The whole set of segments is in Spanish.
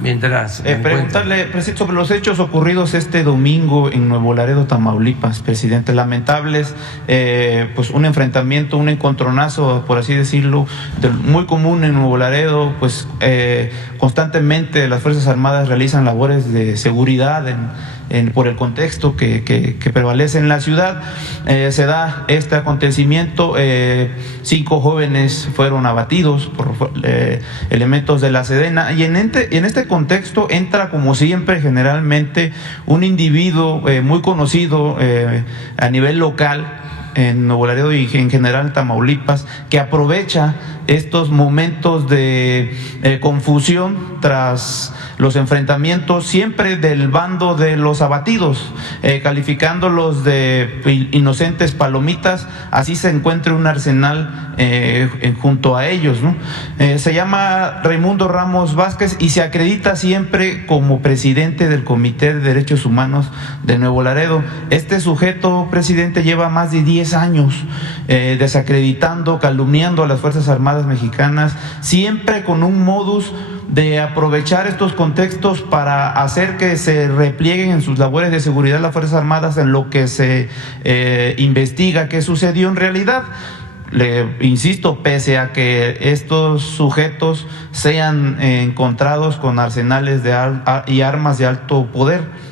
Mientras preguntarle, presidente, sobre los hechos ocurridos este domingo en Nuevo Laredo, Tamaulipas, presidente. Lamentables, pues un enfrentamiento, un encontronazo, por así decirlo, muy común en Nuevo Laredo. Pues constantemente las Fuerzas Armadas realizan labores de seguridad por el contexto que prevalece en la ciudad. Se da este acontecimiento, 5 jóvenes fueron abatidos por elementos de la Sedena, y en este contexto entra, como siempre, generalmente un individuo muy conocido a nivel local en Nuevo Laredo y en general Tamaulipas, que aprovecha estos momentos de confusión tras los enfrentamientos, siempre del bando de los abatidos, calificándolos de inocentes palomitas. Así se encuentra un arsenal junto a ellos, ¿no? Se llama Raimundo Ramos Vázquez y se acredita siempre como presidente del Comité de Derechos Humanos de Nuevo Laredo. Este sujeto, presidente, lleva más de 10 años desacreditando, calumniando a las Fuerzas Armadas mexicanas, siempre con un modus de aprovechar estos contextos para hacer que se replieguen en sus labores de seguridad las Fuerzas Armadas en lo que se investiga qué sucedió en realidad. Le insisto, pese a que estos sujetos sean encontrados con arsenales y armas de alto poder.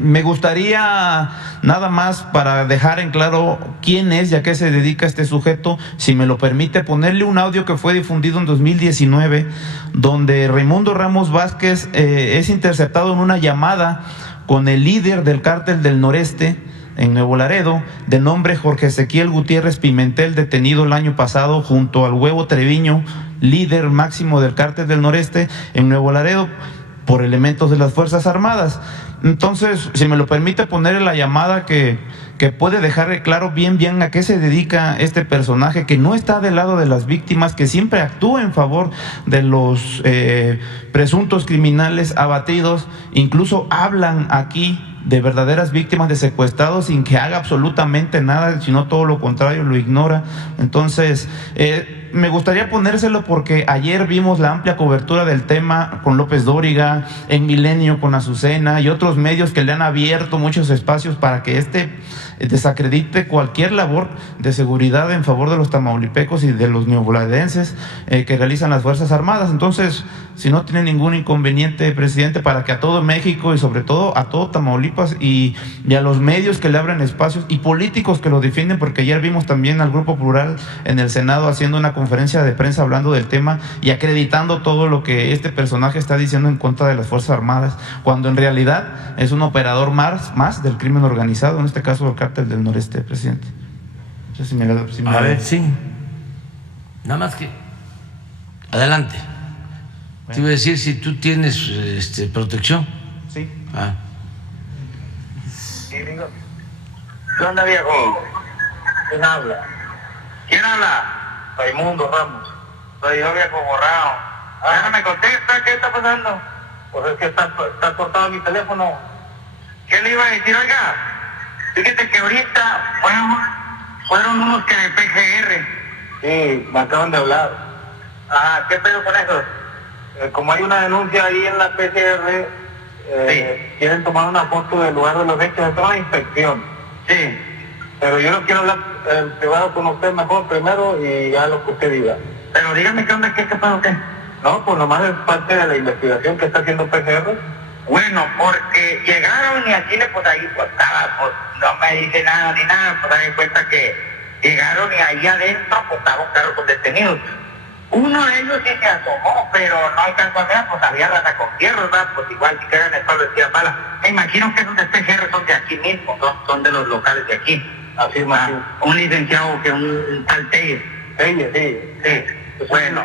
Me gustaría, nada más para dejar en claro quién es y a qué se dedica este sujeto, si me lo permite, ponerle un audio que fue difundido en 2019, donde Raimundo Ramos Vázquez es interceptado en una llamada con el líder del Cártel del Noreste en Nuevo Laredo, de nombre Jorge Ezequiel Gutiérrez Pimentel, detenido el año pasado junto al Huevo Treviño, líder máximo del Cártel del Noreste en Nuevo Laredo, por elementos de las Fuerzas Armadas. Entonces, si me lo permite, ponerle la llamada que puede dejar claro bien a qué se dedica este personaje, que no está del lado de las víctimas, que siempre actúa en favor de los presuntos criminales abatidos. Incluso hablan aquí de verdaderas víctimas de secuestrados sin que haga absolutamente nada, sino todo lo contrario, lo ignora. Entonces, me gustaría ponérselo porque ayer vimos la amplia cobertura del tema con López Dóriga, en Milenio con Azucena y otros medios que le han abierto muchos espacios para que desacredite cualquier labor de seguridad en favor de los tamaulipecos y de los neobladenses que realizan las Fuerzas Armadas. Entonces, si no tiene ningún inconveniente, presidente, para que a todo México y sobre todo a todo Tamaulipas y a los medios que le abren espacios y políticos que lo defienden, porque ayer vimos también al Grupo Plural en el Senado haciendo una conferencia de prensa hablando del tema y acreditando todo lo que este personaje está diciendo en contra de las Fuerzas Armadas, cuando en realidad es un operador más del crimen organizado, en este caso el Cártel del Noreste, presidente. A ver, sí. Nada más que... Adelante. Bueno. Te iba a decir si tú tienes protección. Sí. Sí, digo. ¿Qué onda, viejo? ¿Quién habla? ¿Quién habla? Raimundo Ramos. Soy yo, viejo, borrado. Ya no me contesta, ¿qué está pasando? Pues es que está cortado mi teléfono. ¿Qué le iba a decir, oiga? Fíjate que ahorita fueron unos que de PGR. Sí, me acaban de hablar. Ajá, ¿qué pedo con eso? Como hay una denuncia ahí en la PCR, sí, quieren tomar una foto del lugar de los hechos, es una inspección. Sí. Pero yo no quiero hablar en privado con usted mejor primero y ya lo que usted diga. Pero dígame qué onda, qué pasó, qué. No, pues nomás es parte de la investigación que está haciendo PGR. Bueno, porque llegaron y aquí pues ahí pues estaba, pues no me dice nada ni nada, pues me di cuenta que llegaron y ahí adentro pues estaba un carro con detenidos. Uno de ellos sí se asomó, pero no alcanzó a ver, pues había raza con hierros, ¿verdad? Pues igual si quedan en el palo decía bala. Me imagino que esos de PGR son de aquí mismo, son de los locales de aquí. Así es, un licenciado que un tal Telles. Telles, sí. Bueno.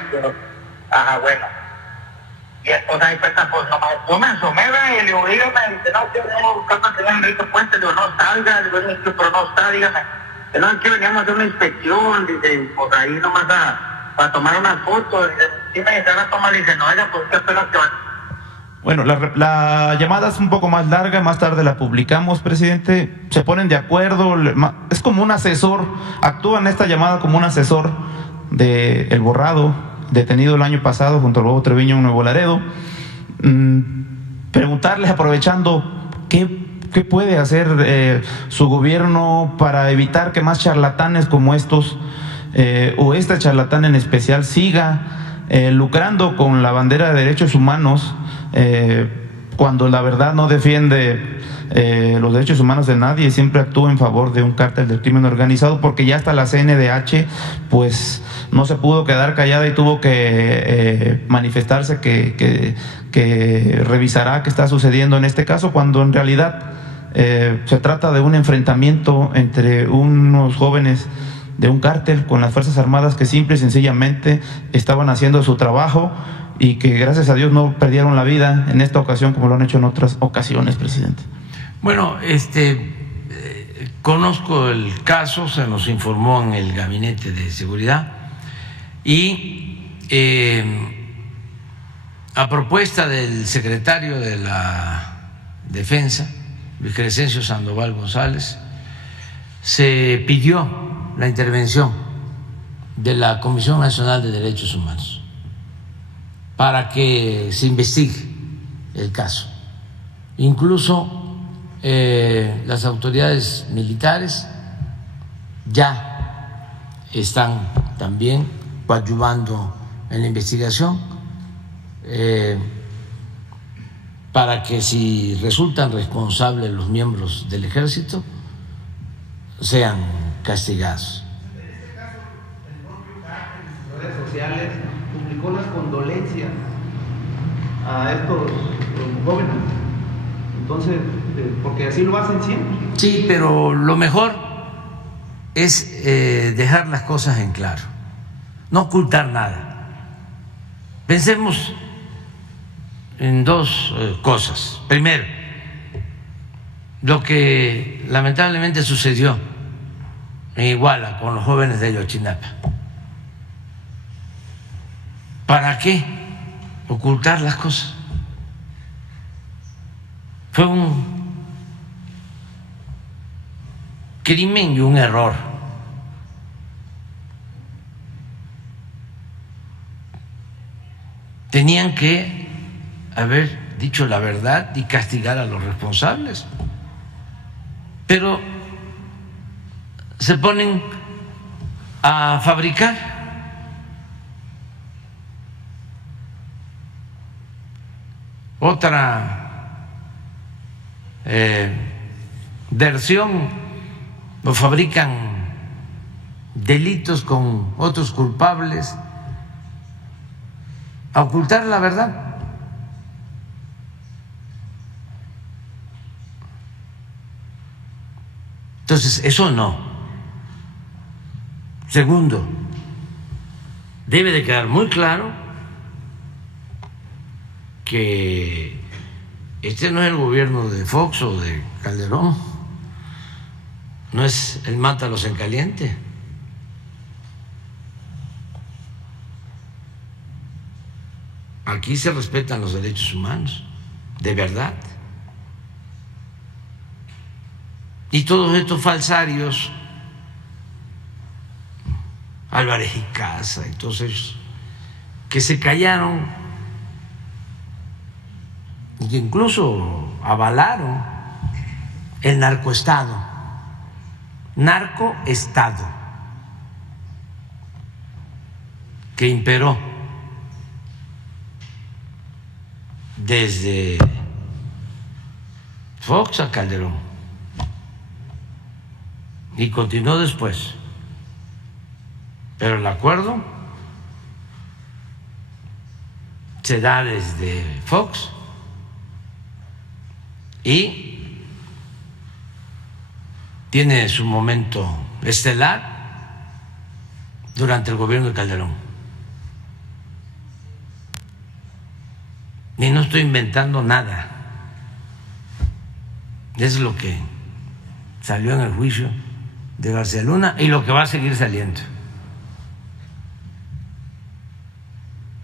Ajá, bueno. Y después ahí pues nomás, yo me asomé, ¿verdad? Y le digo, dígame, dice, no, que venimos buscando al señor Enrique Puente, digo, no salga, digo, pero no está, dígame. No, es que veníamos a hacer una inspección, dice, pues ahí nomás para tomar unas fotos, dice, sí me dijeron a tomar, dice, no, oiga, pues qué pelas que van. Bueno, la llamada es un poco más larga, más tarde la publicamos, presidente. Se ponen de acuerdo, es como un asesor, actúa en esta llamada como un asesor del borrado, detenido el año pasado junto al Lobo Treviño en Nuevo Laredo. Preguntarles, aprovechando, ¿qué puede hacer su gobierno para evitar que más charlatanes como estos, o este charlatán en especial, siga lucrando con la bandera de derechos humanos, cuando la verdad no defiende los derechos humanos de nadie, siempre actúa en favor de un cártel del crimen organizado? Porque ya hasta la CNDH pues no se pudo quedar callada y tuvo que manifestarse que revisará qué está sucediendo en este caso, cuando en realidad se trata de un enfrentamiento entre unos jóvenes de un cártel con las Fuerzas Armadas que simple y sencillamente estaban haciendo su trabajo y que gracias a Dios no perdieron la vida en esta ocasión como lo han hecho en otras ocasiones, presidente. Bueno, conozco el caso, se nos informó en el Gabinete de Seguridad y a propuesta del secretario de la Defensa, Luis Crescencio Sandoval González, se pidió la intervención de la Comisión Nacional de Derechos Humanos para que se investigue el caso. Incluso las autoridades militares ya están también coadyuvando en la investigación para que, si resultan responsables los miembros del ejército, sean castigados. En este caso, el propio cártel en sus redes sociales publicó las condolencias a estos jóvenes. Entonces, porque así lo hacen siempre. Sí, pero lo mejor es dejar las cosas en claro, no ocultar nada. Pensemos en dos cosas. Primero, lo que lamentablemente sucedió en Iguala con los jóvenes de Ayotzinapa. ¿Para qué ocultar las cosas? Fue un crimen y un error. Tenían que haber dicho la verdad y castigar a los responsables, pero se ponen a fabricar otra versión, o fabrican delitos con otros culpables, a ocultar la verdad. Entonces, eso no. Segundo, debe de quedar muy claro que este no es el gobierno de Fox o de Calderón, no es el mátalos en caliente. Aquí se respetan los derechos humanos, de verdad. Y todos estos falsarios, Álvarez y Casa y todos ellos, que se callaron y que incluso avalaron el narcoestado que imperó desde Fox a Calderón y continuó después, pero el acuerdo se da desde Fox y tiene su momento estelar durante el gobierno de Calderón. Y no estoy inventando nada, es lo que salió en el juicio de García Luna y lo que va a seguir saliendo.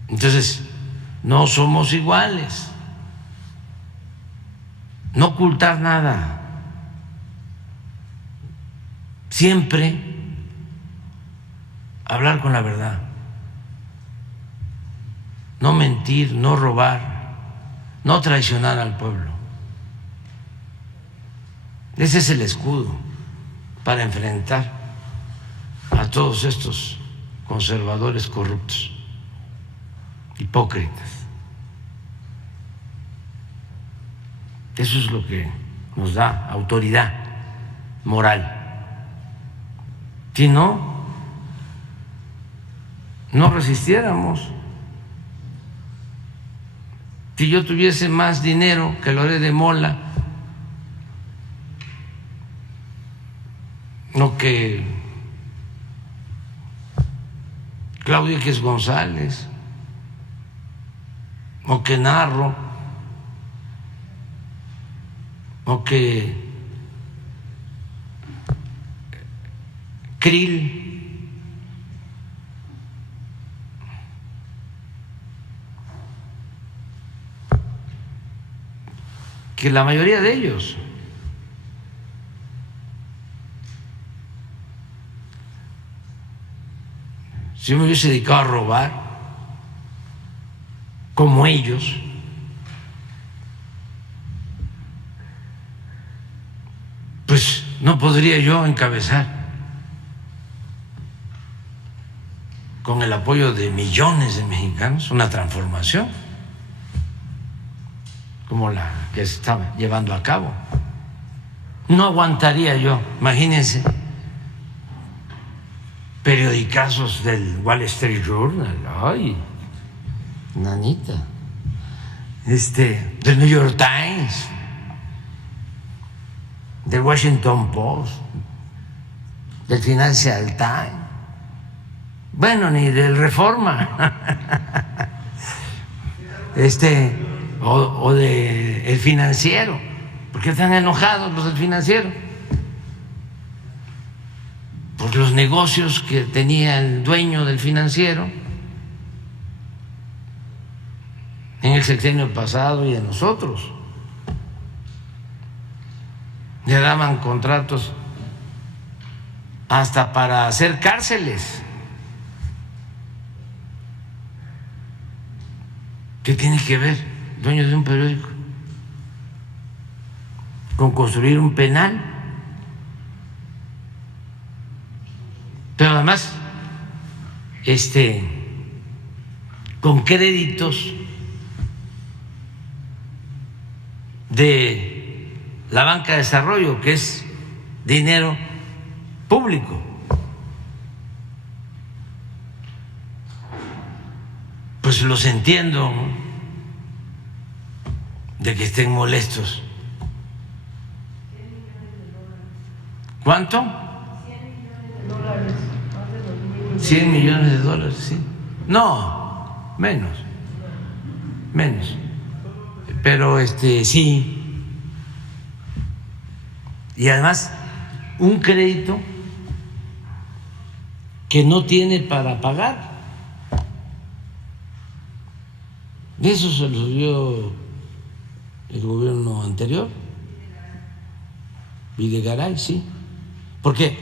Entonces, no somos iguales, no ocultar nada, siempre hablar con la verdad. no mentir, no robar, no traicionar al pueblo. Ese es el escudo para enfrentar a todos estos conservadores corruptos, hipócritas. Eso es lo que nos da autoridad moral. Si no, no resistiéramos. Si yo tuviese más dinero que Loret de Mola, o que Claudia X González, o que Narro, o que Krill, que la mayoría de ellos si yo me hubiese dedicado a robar como ellos, pues no podría yo encabezar con el apoyo de millones de mexicanos una transformación como la que se estaba llevando a cabo. No aguantaría yo, imagínense, periodicazos del Wall Street Journal, ay, nanita, del New York Times, del Washington Post, del Financial Times, bueno, ni del Reforma, o de El Financiero, porque están enojados los del Financiero por los negocios que tenía el dueño del Financiero en el sexenio pasado y en nosotros. Le daban contratos hasta para hacer cárceles. ¿Qué tiene que ver el dueño de un periódico con construir un penal? Pero además, con créditos de la banca de desarrollo, que es dinero público. Pues los entiendo, ¿no?, de que estén molestos. ¿Cuánto? 100 millones de dólares, sí. No, menos. Pero sí. Y además, un crédito que no tiene para pagar. Eso se lo dio el gobierno anterior, Videgaray, sí. Porque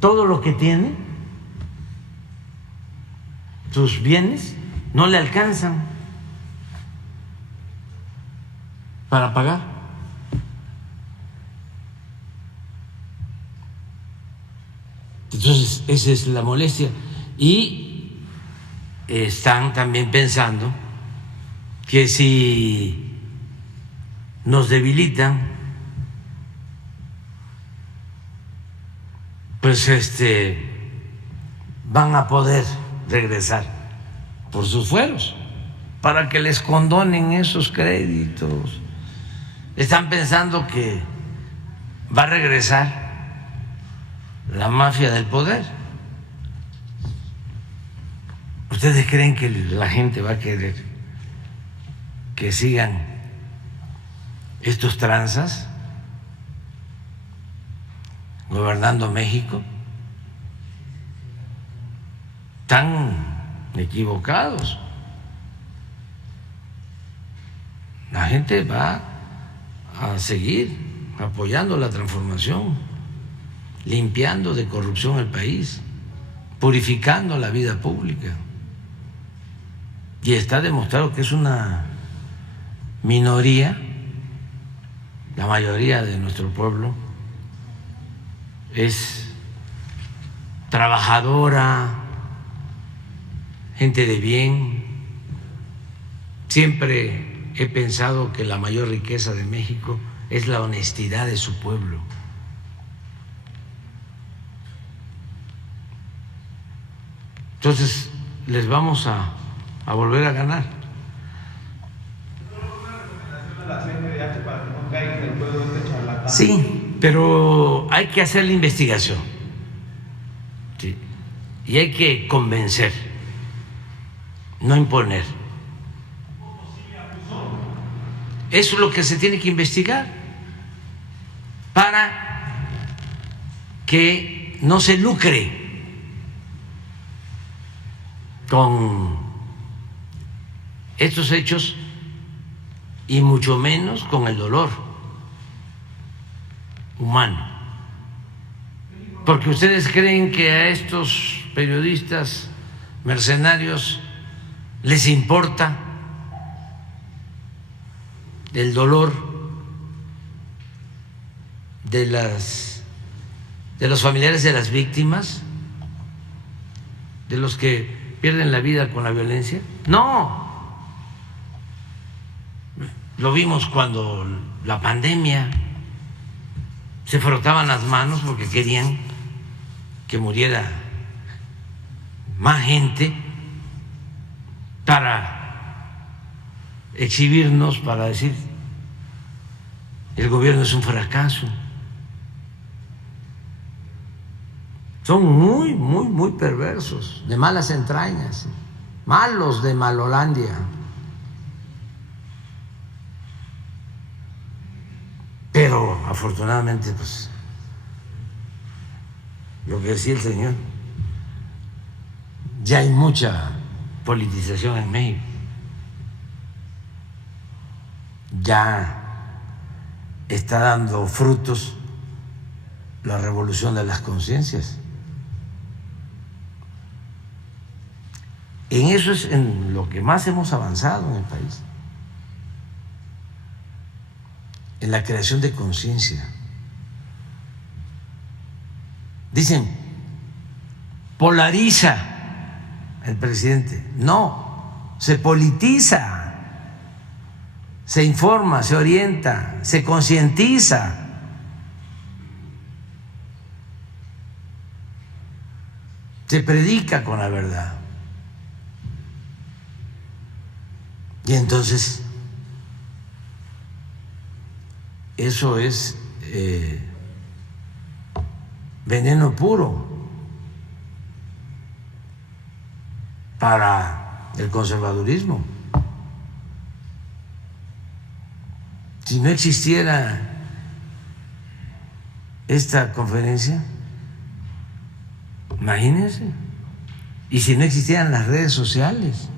todo lo que tiene, sus bienes, no le alcanzan para pagar. Entonces, esa es la molestia. Y están también pensando que si nos debilitan, pues van a poder regresar por sus fueros para que les condonen esos créditos. Están pensando que va a regresar la mafia del poder. ¿Ustedes creen que la gente va a querer que sigan estos tranzas gobernando México? Están equivocados. La gente va a seguir apoyando la transformación, limpiando de corrupción el país, purificando la vida pública. y está demostrado que es una minoría. La mayoría de nuestro pueblo es trabajadora, gente de bien. Siempre he pensado que la mayor riqueza de México es la honestidad de su pueblo. Entonces, les vamos a volver a ganar. Sí, pero hay que hacer la investigación, ¿sí? Y hay que convencer, no imponer. Eso es lo que se tiene que investigar para que no se lucre con estos hechos y mucho menos con el dolor humano. Porque ustedes creen que a estos periodistas mercenarios les importa el dolor de los familiares de las víctimas, de los que pierden la vida con la violencia. No, lo vimos cuando la pandemia, se frotaban las manos porque querían que muriera más gente para exhibirnos, para decir el gobierno es un fracaso. Son muy, muy, muy perversos, de malas entrañas, malos de Malolandia. Pero afortunadamente, pues, lo que decía el señor, ya hay mucha politización en México. Ya está dando frutos la revolución de las conciencias. En eso es en lo que más hemos avanzado en el país, en la creación de conciencia. Dicen, polariza el presidente. No, se politiza, se informa, se orienta, se concientiza. Se predica con la verdad. Y entonces, eso es veneno puro para el conservadurismo. Si no existiera esta conferencia, imagínense, y si no existieran las redes sociales,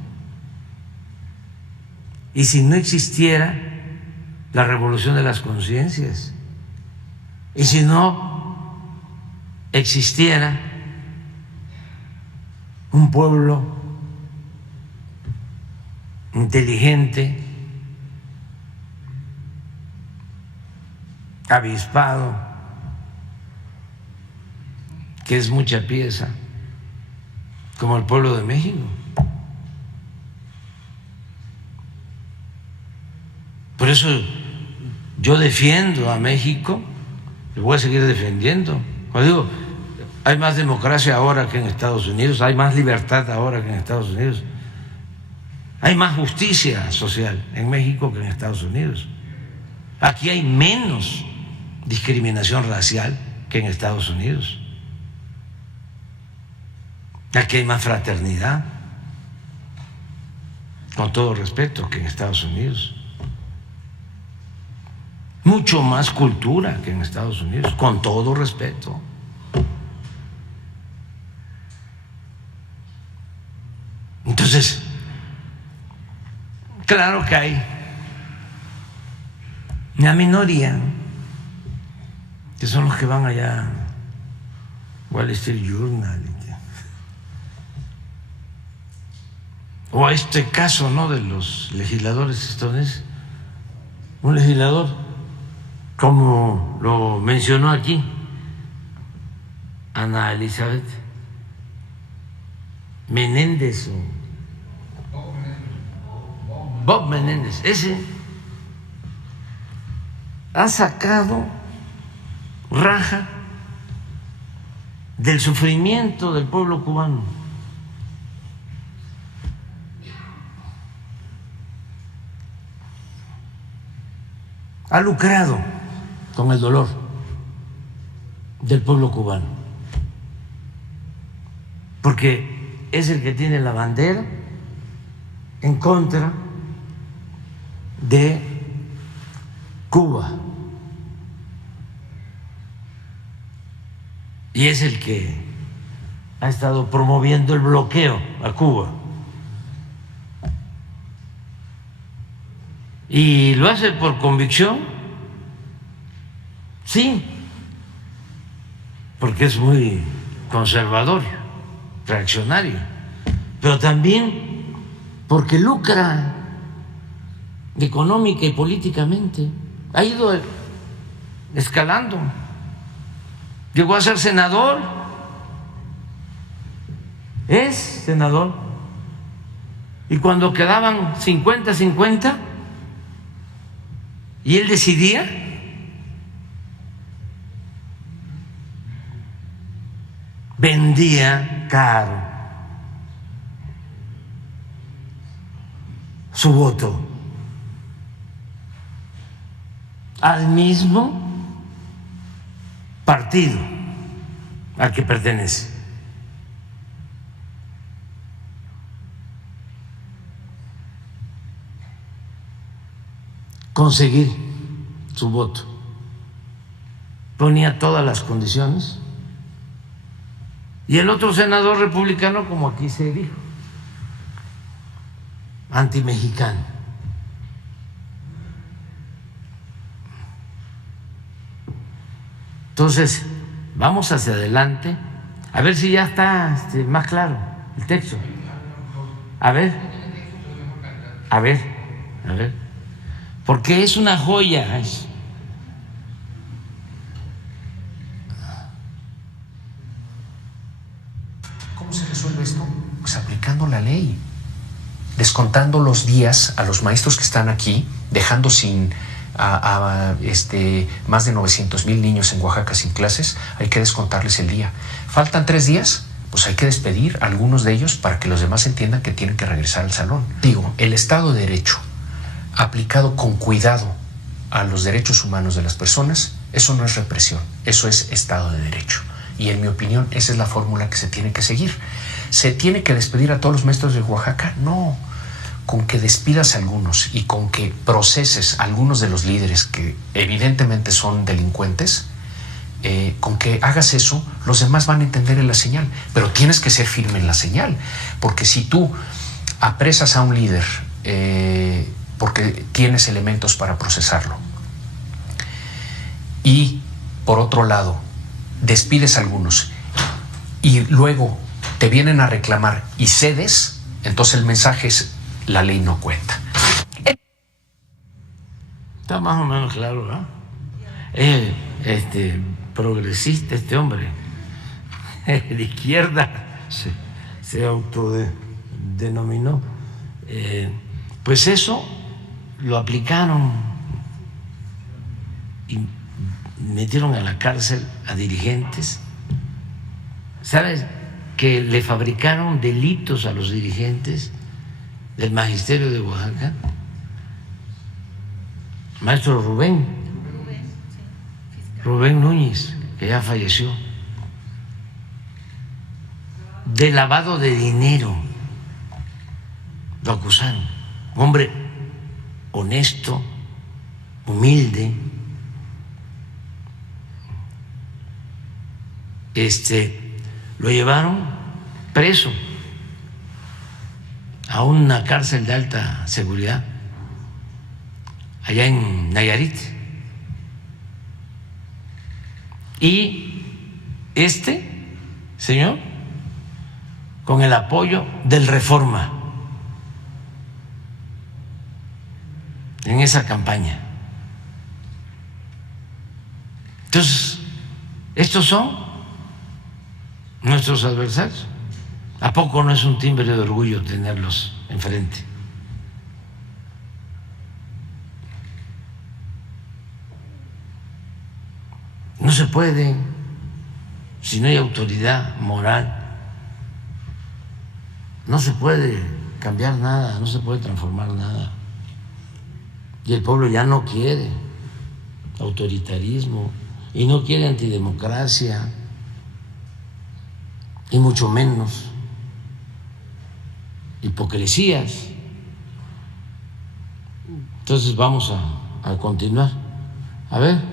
y si no existiera la revolución de las conciencias, y si no existiera un pueblo inteligente, avispado, que es mucha pieza, como el pueblo de México. Por eso yo defiendo a México, lo voy a seguir defendiendo. Cuando digo, hay más democracia ahora que en Estados Unidos, hay más libertad ahora que en Estados Unidos, hay más justicia social en México que en Estados Unidos. Aquí hay menos discriminación racial que en Estados Unidos. Aquí hay más fraternidad, con todo respeto, que en Estados Unidos. Mucho más cultura que en Estados Unidos, con todo respeto. Entonces, claro que hay una minoría que son los que van allá, Wall Street Journal, o a este caso, ¿no?, de los legisladores estadounidenses. Un legislador, como lo mencionó aquí Ana Elizabeth Menéndez o Bob Menéndez, ese ha sacado raja del sufrimiento del pueblo cubano. Ha lucrado con el dolor del pueblo cubano, porque es el que tiene la bandera en contra de Cuba y es el que ha estado promoviendo el bloqueo a Cuba. ¿Y lo hace por convicción? Sí, porque es muy conservador, reaccionario, pero también porque lucra económica y políticamente. Ha ido escalando. Llegó a ser senador, es senador, y cuando quedaban 50-50 y él decidía, vendía caro su voto al mismo partido al que pertenece. Conseguir su voto. Ponía todas las condiciones. Y el otro senador republicano, como aquí se dijo, antimexicano. Entonces, vamos hacia adelante, a ver si ya está más claro el texto. A ver, porque es una joya. ¿Cómo se resuelve esto? Pues aplicando la ley, descontando los días a los maestros que están aquí, dejando sin más de 900,000 niños en Oaxaca sin clases. Hay que descontarles el día. Faltan 3 días, pues hay que despedir a algunos de ellos para que los demás entiendan que tienen que regresar al salón. Digo, el Estado de Derecho aplicado con cuidado a los derechos humanos de las personas, eso no es represión, eso es Estado de Derecho. Y en mi opinión, esa es la fórmula que se tiene que seguir. ¿Se tiene que despedir a todos los maestros de Oaxaca? No. Con que despidas a algunos y con que proceses a algunos de los líderes que evidentemente son delincuentes, con que hagas eso, los demás van a entender en la señal. Pero tienes que ser firme en la señal, porque si tú apresas a un líder porque tienes elementos para procesarlo y por otro lado despides a algunos y luego te vienen a reclamar y cedes, entonces el mensaje es: la ley no cuenta. Está más o menos claro, ¿no? Progresista este hombre, de izquierda se autodenominó. Pues eso lo aplicaron y metieron a la cárcel a dirigentes. ¿Sabes? Que le fabricaron delitos a los dirigentes del magisterio de Oaxaca. Maestro Rubén Núñez, que ya falleció, de lavado de dinero, lo acusaron. Hombre honesto, humilde, lo llevaron preso a una cárcel de alta seguridad allá en Nayarit. Y este señor, con el apoyo del Reforma, en esa campaña. Entonces, estos son nuestros adversarios. ¿A poco no es un timbre de orgullo tenerlos enfrente? No se puede, si no hay autoridad moral, no se puede cambiar nada, no se puede transformar nada. Y el pueblo ya no quiere autoritarismo y no quiere antidemocracia, y mucho menos hipocresías. Entonces vamos a continuar. A ver.